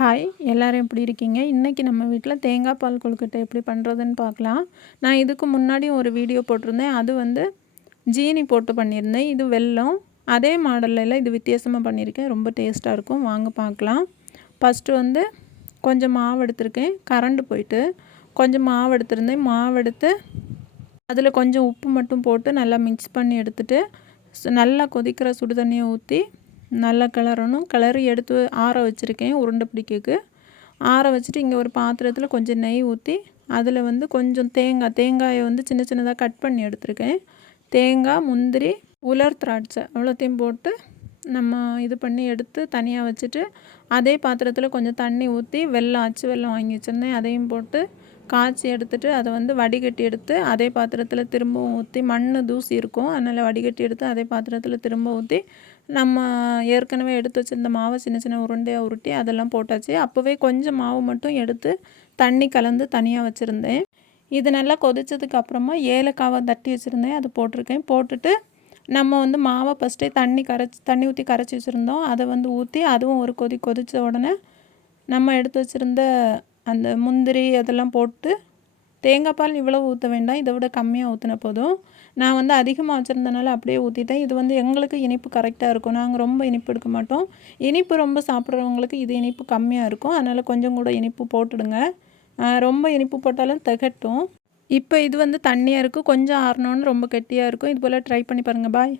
Hi எல்லோரும் எப்படி இருக்கீங்க? இன்றைக்கி நம்ம வீட்டில் தேங்காய் பால் கொழுக்கட்டை எப்படி பண்ணுறதுன்னு பார்க்கலாம். நான் இதுக்கு முன்னாடி ஒரு வீடியோ போட்டிருந்தேன். அது வந்து ஜீனி போட்டு பண்ணியிருந்தேன். இது வெல்லம். அதே மாடலில் இது வித்தியாசமாக பண்ணியிருக்கேன். ரொம்ப டேஸ்ட்டாக இருக்கும். வாங்க பார்க்கலாம். ஃபஸ்ட்டு வந்து கொஞ்சம் மாவு எடுத்திருக்கேன். கரண்டு போயிட்டு கொஞ்சம் மாவு எடுத்திருந்தேன். மாவு எடுத்து அதில் கொஞ்சம் உப்பு மட்டும் போட்டு நல்லா மிக்ஸ் பண்ணி எடுத்துகிட்டு நல்லா கொதிக்கிற சுடு தண்ணியை ஊற்றி நல்லா கிளறணும். கிளறி எடுத்து ஆற வச்சுருக்கேன் உருண்டை பிடிக்கிறதுக்கு. ஆற வச்சுட்டு இங்கே ஒரு பாத்திரத்தில் கொஞ்சம் நெய் ஊற்றி அதில் வந்து கொஞ்சம் தேங்காயை வந்து சின்ன சின்னதாக கட் பண்ணி எடுத்துருக்கேன். தேங்காய், முந்திரி, உலர் திராட்சை அவ்வளோத்தையும் போட்டு நம்ம இது பண்ணி எடுத்து தனியாக வச்சுட்டு அதே பாத்திரத்தில் கொஞ்சம் தண்ணி ஊற்றி அச்சு வெல்லம் வாங்கி வச்சுருந்தேன். அதையும் போட்டு காய்ச்சி எடுத்துகிட்டு அதை வந்து வடிகட்டி எடுத்து அதே பாத்திரத்தில் திரும்பவும் ஊற்றி தூசி இருக்கும். அதனால் வடிகட்டி எடுத்து அதே பாத்திரத்தில் திரும்ப ஊற்றி நம்ம ஏற்கனவே எடுத்து வச்சுருந்த மாவை சின்ன சின்ன உருண்டையாக உருட்டி அதெல்லாம் போட்டாச்சு. அப்போவே கொஞ்சம் மாவு மட்டும் எடுத்து தண்ணி கலந்து தனியாக வச்சுருந்தேன். இது நல்லா கொதித்ததுக்கு அப்புறமா ஏலக்காவை தட்டி வச்சுருந்தேன். அதை போட்டிருக்கேன். போட்டுட்டு நம்ம வந்து மாவை ஃபஸ்ட்டே தண்ணி ஊற்றி கரைச்சி வச்சுருந்தோம். அதை வந்து ஊற்றி அதுவும் ஒரு கொதித்த உடனே நம்ம எடுத்து வச்சுருந்த அந்த முந்திரி அதெல்லாம் போட்டு தேங்காய் பால் இவ்வளோ ஊற்ற வேண்டாம். இதை விட கம்மியாக ஊற்றின போதும். நான் வந்து அதிகமாக வச்சுருந்தனால அப்படியே ஊற்றிட்டேன். இது வந்து எங்களுக்கு இனிப்பு கரெக்டாக இருக்கும். நாங்கள் ரொம்ப இனிப்பு எடுக்க மாட்டோம். இனிப்பு ரொம்ப சாப்பிட்றவங்களுக்கு இது இனிப்பு கம்மியாக இருக்கும். அதனால் கொஞ்சம் கூட இனிப்பு போட்டுடுங்க. ரொம்ப இனிப்பு போட்டாலும் திகட்டும். இப்போ இது வந்து தண்ணியாக இருக்குது. கொஞ்சம் ஆறணுன்னு ரொம்ப கெட்டியாக இருக்கும். இது போல் ட்ரை பண்ணி பாருங்கள். பாய்.